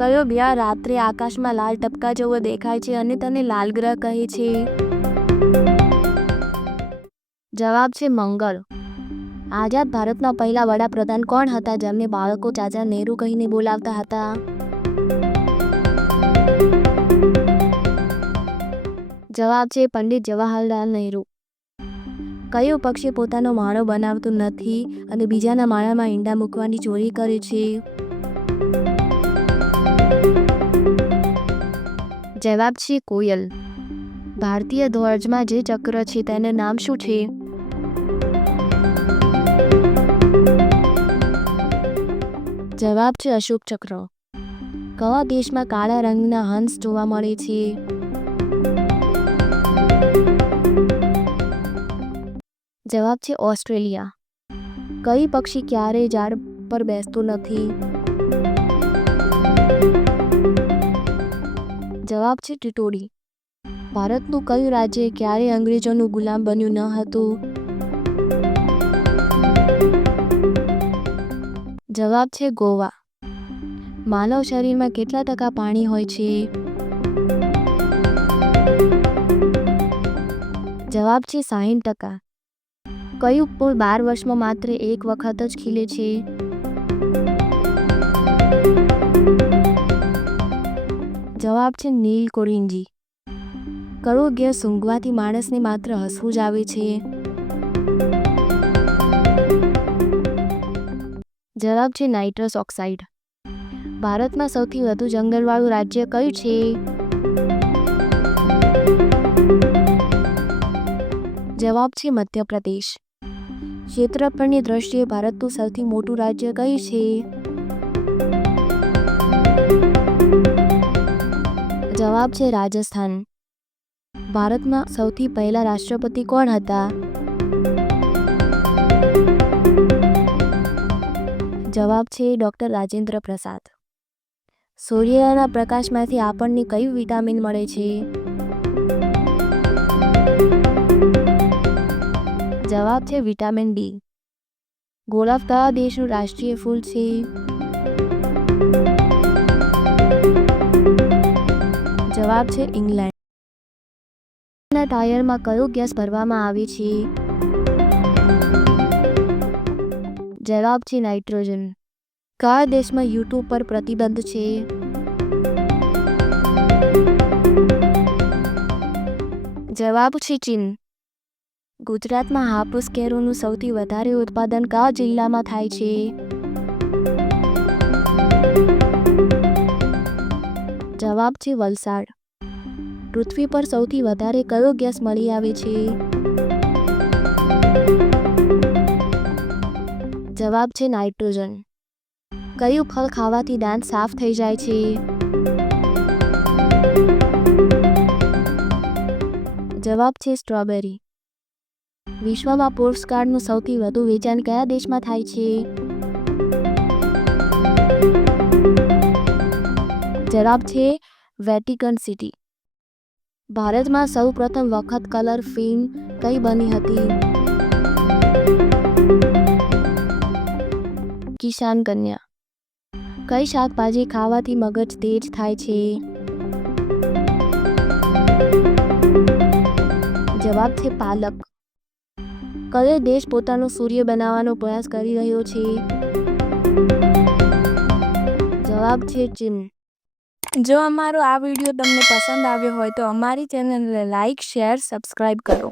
કયો ગ્રહ રાત્રે આકાશમાં લાલ ટપકા જેવો દેખાય છે અને તેને લાલ ગ્રહ કહે છે? જવાબ છે મંગળ. આઝાદ ભારતના પહેલા વડાપ્રધાન કોણ હતા જેમને બાળકો ચાચા નેહરુ કહીને બોલાવતા હતા? જવાબ છે પંડિત જવાહરલાલ નહેરુ. કયું પક્ષી પોતાનો માળો બનાવતું નથી અને બીજાના માળામાં ઈંડા મૂકવાની ચોરી કરે છે? જવાબ છે કોયલ. ભારતીય ધ્વજમાં જે ચક્ર છે તેનું નામ શું છે? જવાબ છે અશોક ચક્ર. કવા દેશમાં કાળા રંગના હંસ જોવા મળે છે? જવાબ છે ઓસ્ટ્રેલિયા. કઈ પક્ષી ક્યારેય ઝાડ પર બેસતું નથી? જવાબ છે ટિટોડી ભારતનું કયું રાજ્ય ક્યારેય અંગ્રેજોનું ગુલામ બન્યું ન હતું? જવાબ છે ગોવા. માનવ શરીરમાં કેટલા ટકા પાણી હોય છે? જવાબ છે સાહીઠ ટકા. કયું ફૂલ બાર વર્ષમાં માત્ર એક વખત જ ખીલે છે? જવાબ છે નીલ કોરિંજી કયું ગેસ સૂંઘવાથી માણસને માત્ર હસવું જ આવે છે. જવાબ છે નાઇટ્રસ ઓક્સાઇડ. ભારતમાં સૌથી વધુ જંગલવાળું રાજ્ય કયું છે? જવાબ છે મધ્યપ્રદેશ. ક્ષેત્રફળની દ્રષ્ટિએ ભારતનું સૌથી મોટું રાજ્ય કયું છે? જવાબ છે રાજસ્થાન. ભારતમાં સૌથી પહેલા રાષ્ટ્રપતિ કોણ હતા? જવાબ છે ડૉક્ટર રાજેન્દ્ર પ્રસાદ. સૂર્યના પ્રકાશમાંથી આપણને કયું વિટામિન મળે છે? જવાબ છે વિટામિન ડી. ગોલાબ કયા દેશનું રાષ્ટ્રીય ફૂલ છે. જવાબ છે ઇંગ્લેન્ડ. ના ટાયરમાં કયો ગેસ ભરવામાં આવે છે? જવાબ છે નાઇટ્રોજન. કયા દેશમાં યુટ્યુબ પર પ્રતિબંધ છે? જવાબ છે ચીન. ગુજરાતમાં હાપુસ કેરોનું સૌથી વધારે ઉત્પાદન કયા જિલ્લામાં થાય છે? જવાબ છે વલસાડ. પૃથ્વી પર સૌથી વધારે કયો ગેસ મળી આવે છે? જવાબ છે નાઇટ્રોજન. કયું ફળ ખાવાથી દાંત સાફ થઈ જાય છે? જવાબ છે સ્ટ્રોબેરી. વિશ્વમાં પોસ્ટકાર્ડનું સૌથી વધુ વેચાણ કયા દેશમાં થાય છે? જવાબ છે વેટિકન સિટી. ભારતમાં સૌ પ્રથમ વખત કલર ફિલ્મ કઈ બની હતી? કિસાન કન્યા. કઈ શાકભાજી ખાવાથી મગજ તેજ થાય છે? જવાબ છે પાલક. કયો દેશ પોતાનો સૂર્ય બનાવવાનો પ્રયાસ કરી રહ્યો છે? જવાબ છે ચીન. જો અમારો આ વીડિયો તમને પસંદ આવ્યો હોય તો અમારી ચેનલને લાઈક, શેર સબસ્ક્રાઈબ કરો.